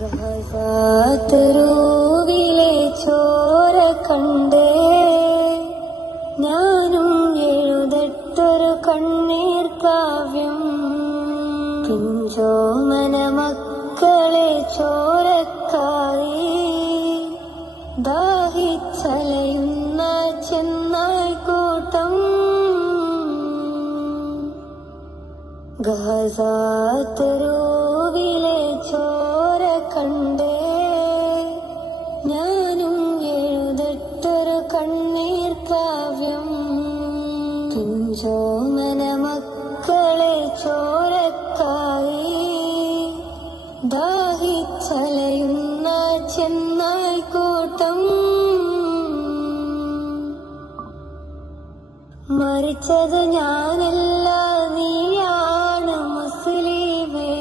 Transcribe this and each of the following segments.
ഗസതരൂവിലെ ചോര കണ്ടേ ഞാനും എഴുതട്ടൊരു കണ്ണീർ കാവ്യം. പിഞ്ചോമന മക്കളെ ചോരക്കായി ദാഹിച്ചലയുന്ന ചെന്നായ്ക്കൂട്ടം. ഗസതരൂവിലെ ചോര കണ്ടേ ഞാനും എഴുതട്ടൊരു കണ്ണീർ കാവ്യം. പിഞ്ചോമന മക്കളെ ചോരക്കായി ദാഹിച്ചലയുന്ന ചെന്നായ്ക്കൂട്ടം. മരിച്ചത് ഞാനല്ല നീയാണ് മുസ്ലിമേ.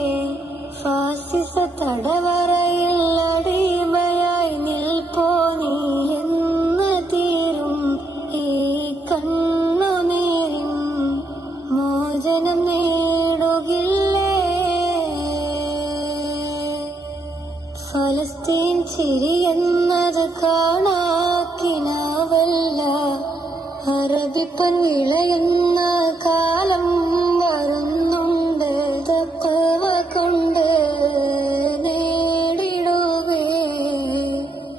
ഫാസിസ തടവറയിൽ അടിമയായി നിൽപ്പോ നീ എന്ന് തീരും ഈ കണ്ണുനീരിൻ മോചനം നേടുകില്ലേ. ഫലസ്തീൻ ചിരി എന്നത് കാണാക്കിനാവല്ല. അറബിപ്പൻ വിളയുന്ന കാലം വരുന്നുണ്ട്. തഖ്വ കൊണ്ട് നേടിടുവേ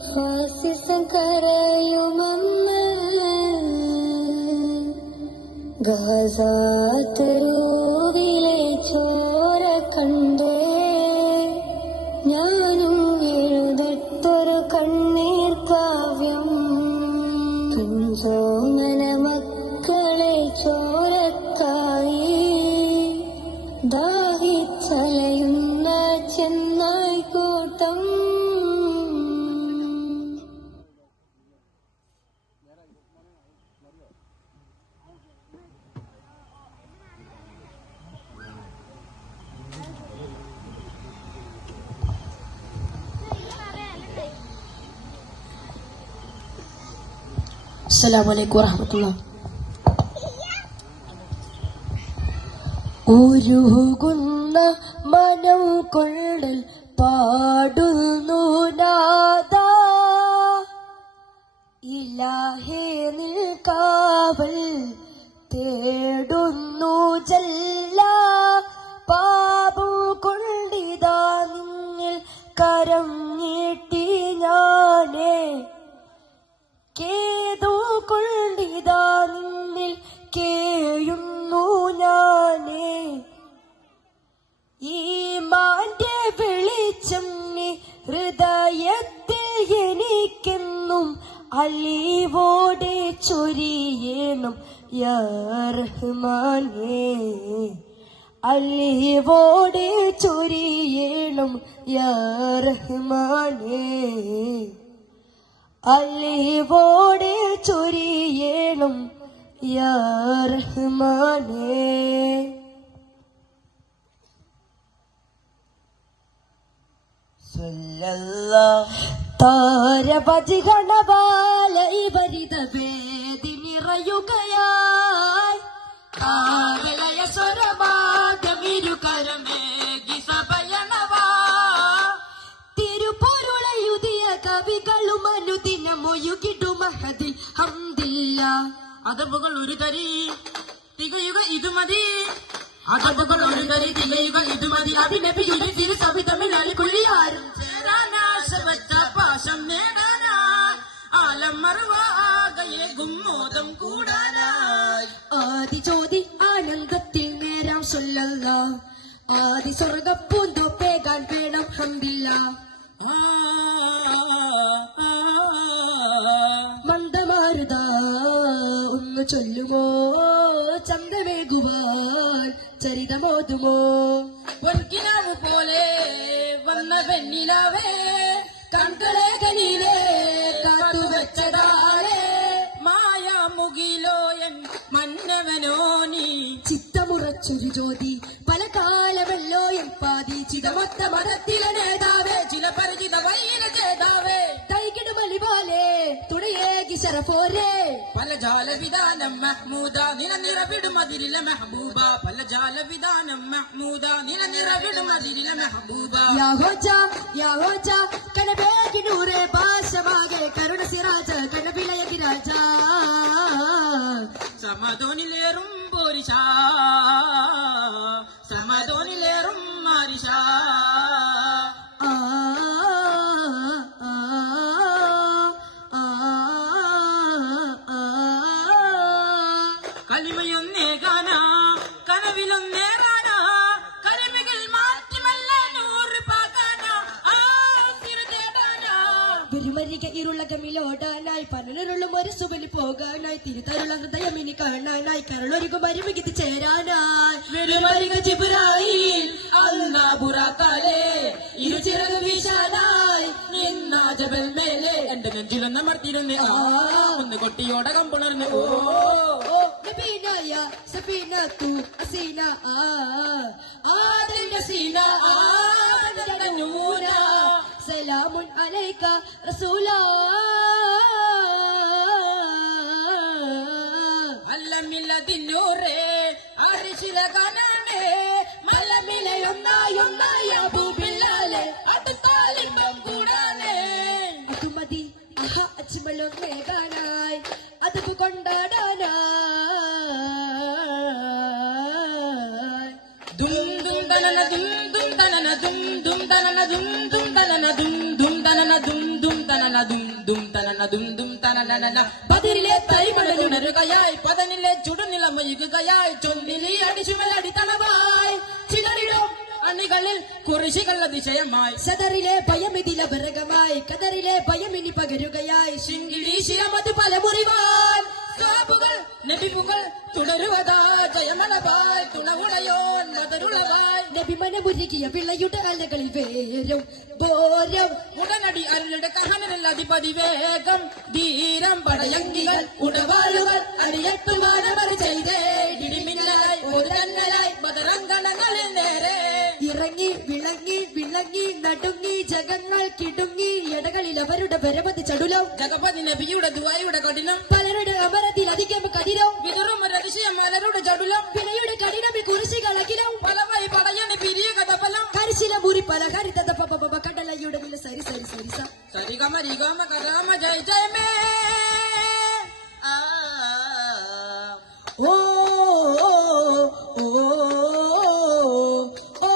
ഫാസിസം കരയുമെന്ന്. ഗസതരൂവിലെ ചോര കണ്ടേ ഞാനും എഴുതട്ടൊരു കണ്ണീർ കാവ്യം. പിഞ്ചോമന മക്കളെ ചോരക്കായി ദാഹിച്ചലയുന്ന ചെന്നായ്ക്കൂട്ടം. അസ്സലാമു അലൈക്കും വറഹ്മത്തുള്ളാഹി. ഉരുകുന്ന മനം കൊള്ളൽ പാടുന്നു നാദാ. ഇലാഹേ നിൽ കാവൽ തേടുന്നു ജല്ല. പാപം കൊണ്ടിതാ നിങ്ങൾ കരം നീട്ടി ഞാനേ. കേതോ കൊണ്ടിതാ നിന്നിൽ കേഴുന്നു ഞാനേ. ഈമാന്റെ വെളിച്ചം നീ ഹൃദയത്തിൽ എനിക്കെന്നും അലിവോടെ ചൊരിയേണം യാ റഹ്മാനേ. അലിവോടെ ചൊരിയേണം യാ റഹ്മാനേ. അലിവോടെ ചൊരിയേണം യാ റഹ്മാനേ. താരപതിഗണബാല ഇവരിത വേദി നിറയുകയായി. കാവലയ സ്വരമാതമിരുകരമേകി സഭയണവാ. തിരുപൊരുളയുതിയ കവികളും അനുദിനമൊയുകിടുമഹതിൽ ഹംദില്ല. അതവുകൾ ഒരു തരി തികയുക ഇതുമതി. അതവുകൾ ഒരു തരി തികയുക ഇതുമതി. അഭിനബിയുടെ തിരുസവിതമിനാൽ കുളിയാരും ചേരാനാശവച്ച പാശം നേടാനായി. ആലം മറുവാകയെ ഗുമ്മോദം കൂടാനായി. ആദി ജ്യോതി ആനന്ദത്തിൽ നേരാം സ്വല്ലല്ലാഹ്. ആദി സ്വർഗപ്പൂന്തോപ്പേകാൻ വേണം ഹംദില്ല. മന്ദമാരുതാ ഒന്ന് ചൊല്ലുമോ ചന്തമേകുവാൻ ചരിതമോതുമോ. പൊൻകിനാവ് പോലെ വന്ന പെണ്ണിനാവേ കൺകളെ കനിയിലേ കാത്തുവെച്ചതാലേ. മായാമുകിലോയൻ മന്നവനോ നീ. ചിത്തമുറച്ചൊരു ജ്യോതി പല കാലമല്ലോ എൻ പാതി. ചിതമൊത്ത മതത്തിലെ നേതാവേ ചില പരിചിത വൈര ചേതാവേ. തൈകിടുമലി പോലെ തുണയേകി ശരഫോരേ. പല ജാല വിധാനം മഹ്മൂദ നിലനിറവിടും അതിരിലെ മെഹബൂബ പല ജാല വിധാനം മഹ്മൂദ നിലനിറവിടും അതിരിലെ മെഹബൂബ യാ ഹോജ കനബേകി നൂറെ ഭാഷമാകെ കരുണ സിറാജ കനബിലയകി രാജ സമതോനിലേറും പോരിഷ സമതോനിലേറും മാരിഷ ആ കലിമയൊന്നേ ഗാന കനവിലൊന്നേ ഗാന കലിമകൾ മാറ്റുമല്ല നൂറ് പാകാന വെറുമരിക ഇരുളകമിലോടാനായി പനരുള്ളും ഒരു സുബലി പോകാനായി തിരുത്തരുള്ള ഹൃദയം ഇനി കാണാനായി കരളൊരുക്കും അരുമികത്ത് ചേരാനായി വെറുമരിക ജിബ്രായീൽ അല്ലാ ബുറാക്കാലേ ഇരുചിറക് വീശാനായി നിന്ന ജബൽ മേലെ എന്റെ നെഞ്ചിലൊന്ന് മർത്തിരുന്ന് ഒന്ന് കൊട്ടിയോടകം പുണർന്ന് ഓ നബീന യാ സബീന തു അസീന ആദന്റെ സീന ആദന്റെ നൂന സലാമുൻ അലൈക റസൂലാ അല്ലമില്ലതിന്നൂറേ അരിശില കനാനേ മലമിലയൊന്നായൊന്നായ അബൂബില്ലാലെ അത് താലിബം കൂടാനേ അതുമതി ആഹാ അജ്മലൊന്നേ കാണായി അതപ്പ് കൊണ്ടാടാനായി ദും ദും തനന ദും ദും തനന ദും ദും തനന ദും ദും തനന ദും ദും തനന ദും ദും തനന ദും ദും തനന ദും ദും തനന പതിരിലെ തൈമടലുണരുകയായി പതനിലെ ചുടുനിലമയുകയായി ചൊന്നിലി അടിച്ചുമലടി തണവായി ചിലരിടും അണികളിൽ കുറിശികൾ അതിശയമായി സദറിലെ ഭയമിതില ഭരകമായി കദറിലെ ഭയമിനി പകരുകയായി ശിങ്കിടി ശിരമത് പലമുറിവാൻ സാബുകൾ നബിപ്പുകൾ തുടരുവതാ ജയമളവായി തുണവുളയോ നദരുളവായി നബിമനമുരുകിയ പിള്ളയുടെ കലകളിൽ വേരും ബോരം ഉടനടി അരുളുടെ കഹനൽ അധിപതി വേഗം ധീരം പടയങ്കികൾ ഉടവാളുകൾ അടിയത്തുമാനവർ ചെയ്തേ ഇടിമിന്നലായി ഒരു തന്നലായി ബദറങ്കണങ്ങളിൽ നേരെ ഇറങ്ങി വിളങ്ങി നടുങ്ങി ജഗങ്ങൾ കിടുങ്ങി ഇടകളിൽ അവരുടെ പരമതി ചടുലം ജഗപതി നബിയുടെ ദുആയുടെ കഠിനം പലരുടെ അമരത്തിൽ അധികം കഠിനം വിതറും രഹസ്യം മലരുടെ ചടുലം വിലയുടെ കഠിനമി കുരിശികളകിലും പലവായി പടയണി പിരിയ കഥഫലം കരിശില മുറി പല ഹരിതത കടലയുടെ നില സരി സരി സരി സ സരിഗമ റിഗമ കരാമ ജയ ജയമേ ഓ ഓ ഓ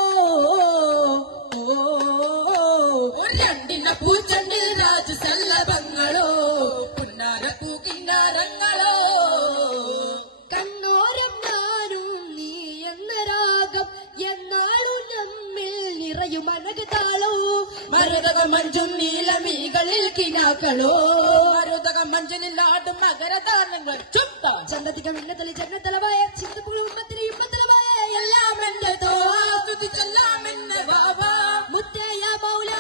രണ്ടിന പൂച്ചണ്ടിൽ രാജസല്ലഭങ്ങളോ പുന്നാര പൂക്കിന്നാരങ്ങളോ കണ്ണോരം ഞാനും നീ എന്ന രാഗം എന്നാളും നമ്മിൽ നിറയും അനകതാളോ മരുതക മഞ്ചും നീലമീകളിൽ കിനാക്കളോ മരുതക മഞ്ചലിൽ ആടും മകരദാനങ്ങൾ ചുത്ത ചന്തതിക വിണ്ണത്തലി ജന്നത്തലവായ ചിന്തപ്പുകളും ഉമ്മത്തിലെ യുമ്മത്തലവായ എല്ലാം എന്റെ തോവാ സ്തുതിച്ചെല്ലാം എന്നെ ബാബാ മുത്തയ മൗല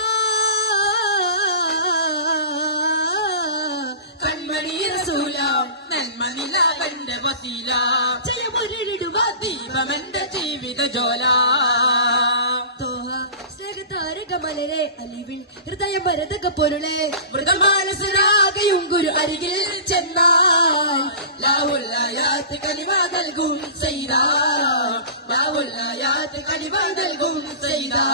കൺമണി റസൂല നെന്മനിലാവന്റെ വസീല ജയമൊരിടുക ദീപമെന്റെ ജീവിത ജോല സ്നേഹതാരകമലരെ അലിവിൽ ഹൃദയം ഭരതക പൊരുളെ മൃതമാനസരാകയും ഗുരു അരികിൽ ചെന്നാൽ ലാവുല്ലായാത്ത് കലിമ നൽകും ചെയ്താ ലാവുല്ലായാത്ത് കലിമ നൽകും ചെയ്താ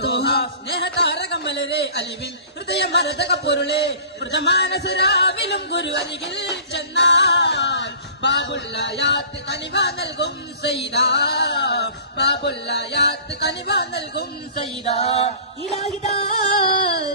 തോഹ സ്നേഹതാരകമലരെ അലിവിൽ ഹൃദയം ഭരതക പൊരുളെ മൃതമാനസരാവിലും ഗുരു അരികിൽ ചെന്നാൽ ബാബുല്ലായാത്ത് കനിവ നൽകും ചെയ്താ ബാബുല്ലായാത്ത് കനിവ നൽകും ചെയ്താ ഇലാഹിദാ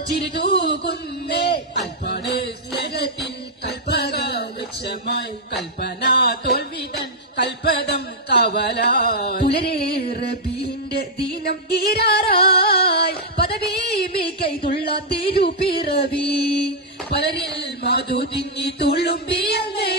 ചിരിതൂകുന്നേ അൽപ്പാട് സ്നേഹത്തിൽ കൽപ്പക വൃക്ഷമായി കൽപ്പന തോൽവിതൻ കൽപ്പദം കവലായി പുലരേറബീന്റെ ദീനം ഈരാറായി പദവി മികൈതുള്ള തിരുപ്പിറവി പലരിൽ മധു തിങ്ങി തുള്ളുമ്പിയല്ലേ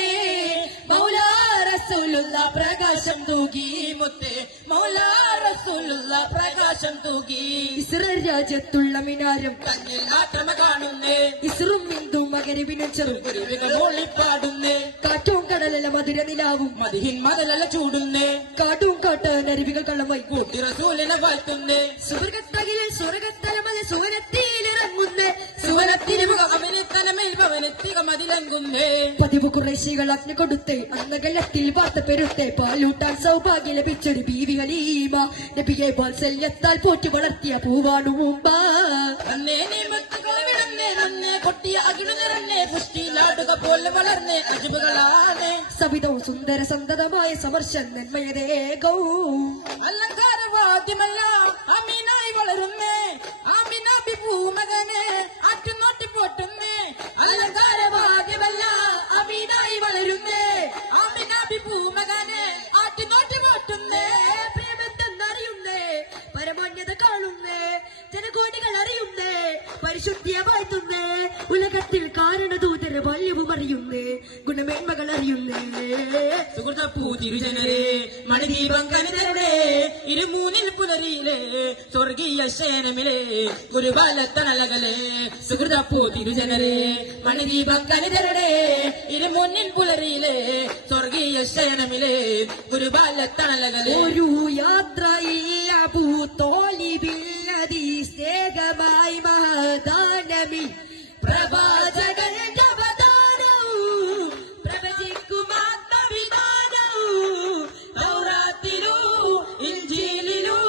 മൗലാ റസൂലുള്ള പ്രകാശം തൂകി മുത്തേ മൗലാ റസൂലുള്ള പ്രകാശം തൂകി ഇസ്രായേൽ രാജ്യത്തുള്ള മിനാരം കണ്ണിൽ ആക്രമ കാണുന്നേ ഇസ്റും മിന്ദും മകരിവിനും ചെറും കുരുവികൾ ഓളിപ്പാടുന്നേ കാറ്റും കടലല മധുര നിലാവും മതിഹിൻ മതലല ചൂടുന്നേ കാട്ടും കാട്ടാനരുവികൾ കള്ളമായി കൂട്ടി റസൂലിനെ വാഴ്ത്തുന്നേ സ്വർഗത്തകിലിൽ സ്വർഗത്തലമല സുവനത്തിലിറങ്ങുന്ന സുവനത്തിരിമുഖ അവനെത്തലമേൽ ഭവനെത്തിക മതില തിളങ്ങുന്നേ. പതിവ് കുറേശികൾ അഗ്നി കൊടുത്തേ അന്നകലത്തിൽ വാർത്ത പെരുത്തെ പാലൂട്ടാൻ സൗഭാഗ്യം ലഭിച്ചൊരു ബീവി ഹലീമ നബിയെ വാത്സല്യത്താൽ പോറ്റി വളർത്തിയ പൂവാണു മുമ്പ. അന്നേ നിയമത്തുകളെ വിടന്നേ നന്നേ കൊട്ടിയ അകിടു നിറഞ്ഞേ പുഷ്ടിയിലാടുക പോലെ വളർന്നേ അജുബുകളാണ്. സവിതവും സുന്ദര സന്തതമായ സമർശൻ നന്മയതേകവും അലങ്കാരവാദ്യമെല്ലാം അമീനായി വളരുന്നേ. ആമിനാബി പൂമകനെ ആറ്റുനോട്ടി പോട്ടുന്നേ. അലങ്കാരവാദ്യമെല്ലാം അമീനായി വളരുന്നേ. ആമിനാബി പൂമകനെ ആറ്റുനോട്ടി പോട്ടുന്നേ. പ്രേമെന്തെന്നറിയുന്നേ പരമാന്യത കാണുന്നേ ജനകോടികൾ അറിയുന്നേ പരിശുദ്ധിയെ വാഴ്ത്തുന്നേ ഉലകത്തിൽ കാരണദൂതര ബാല്യവും അറിയുന്നേ ഗുണമേന്മകൾ അറിയുന്നേ. സുഹൃത്തപ്പൂ തിരുജനരെ മണിദീപം കനിതരുടെ ഇരുമൂന്നിൽ പുലരിയിലെ സ്വർഗീയ ശേനമിലെ ഗുരുബാലത്തണലകളെ. സുഹൃത്തപ്പൂ തിരുജനരെ മണിദീപം കനിതരുടെ ഇരുമൂന്നിൽ പുലരിയിലെ സ്വർഗീയ ശേനമിലെ ഗുരുബാലത്തണലകളെ. ഒരു യാത്രയിൽ അബൂ തോലിബില്ലതി സ്നേഹമായി മഹദാനമി പ്രവാചകന്റെ അവതാരവും പ്രവചിക്കും ആത്മവിധാനവും തൗറാത്തിലൂ ഇൻജീലിലൂ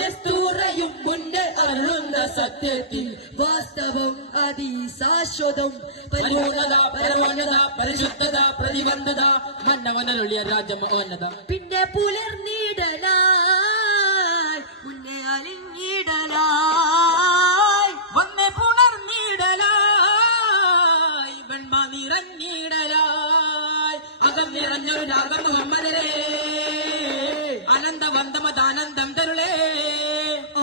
നസ്തൂറയും മുണ്ട് അരുളുന്ന സത്യത്തിൽ വാസ്തവം അതിശാശ്വതം പരിപൂർണത പരമോന്നത പരിശുദ്ധത പ്രതിബന്ധത മന്നവനൊളിയ രാജമോന്നത. പിന്നെ പുലർന്നിടലായി മുന്നേ അലിഞ്ഞിടലായി വന്നെ പുണർന്നിടലായി വെണ്മ നിറഞ്ഞിടലായി അകം നിറഞ്ഞൊരു രാഗം മുഹമ്മദരേ അനന്തവന്തമതാനന്ദം തരുളേ.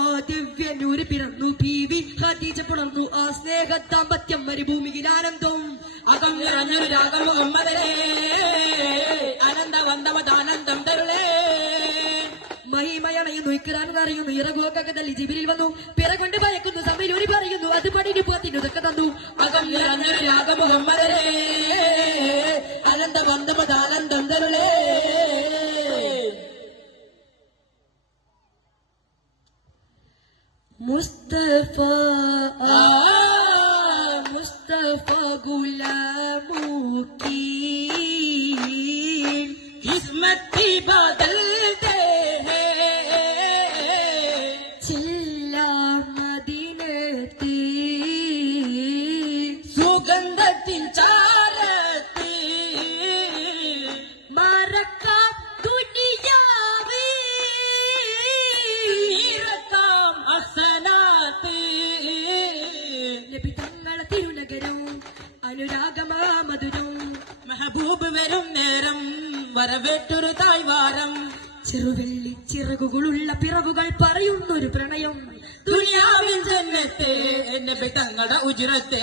ആ ദിവ്യനൂര് പിറന്നു ബീവി ഖദീജ പുണർന്നു ആ സ്നേഹ ദാമ്പത്യം മരുഭൂമിയിൽ ആനന്ദം. അകം നിറഞ്ഞൊരു രാഗം മുഹമ്മദരേ അനന്തവന്തമതാനന്ദം തരുളേ. മഹിമയണയുന്നു ഇക്രാനെന്ന് അറിയുന്നു ഇറകുവക്കകതല്ലി ജിബിരിൽ വന്നു പിറകൊണ്ട് ഭയക്കുന്നു സമയിലൂരി പറയുന്നു അത് പണിന് പോത്തിന് ഇതൊക്കെ തന്നു. അകം നിറഞ്ഞൊരു രാഗം മുഹമ്മദരേ അനന്തവന്തമതാനന്ദം തരുളേ. മുസ്തഫ മുസ്തഫ ഗുലാമുക്കി കിസ്മത്തി ബദൽതേ ഹേ ചില്ലാ മദീനത്തി സുഗന്ധത്തിൻ ചാരത്ത് മറക്കാ ദുനിയാവേ ഇറക്കാം അസനാത്ത്. നബി തങ്ങളെ തിരുനഗരവും അനുരാഗമാ മധുരവും മെഹബൂബ് വരും നേരം വരവേറ്റൊരു തായ്വാരം. ചെറുവെള്ളി ചിറകുകളുള്ള പിറവുകൾ പറയുന്നൊരു പ്രണയം. ദുനിയാവിൻ ജന്നത്തെ നബി തങ്ങളുടെ ഉജ്രത്തെ.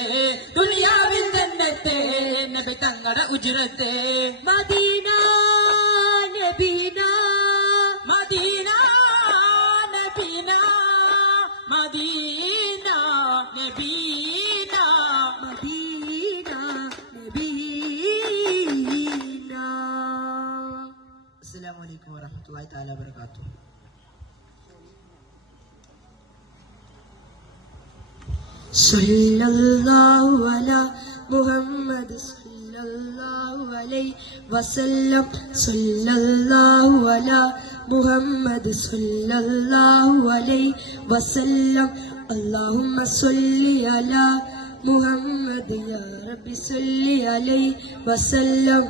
ദുനിയാവിൻ ജന്നത്തെ നബി തങ്ങളുടെ ഉജ്രത്തെ. മദീന നബീന മദീന നബീന മദീന നബീന. മദീന നബീന. അസ്സലാമു അലൈക്കും വറഹ്മത്തുള്ളാഹി തആല വബറകാതുഹു. സല്ലല്ലാഹു അലാ മുഹമ്മദ് സല്ലല്ലാഹു അലൈഹി വസല്ലം. സല്ലല്ലാഹു അലാ മുഹമ്മദ് സല്ലല്ലാഹു അലൈഹി വസല്ലം. അല്ലാഹുമ്മ സ്വല്ലി അലാ മുഹമ്മദ് യാ റബ്ബി സ്വല്ലി അലൈഹി വസല്ലം.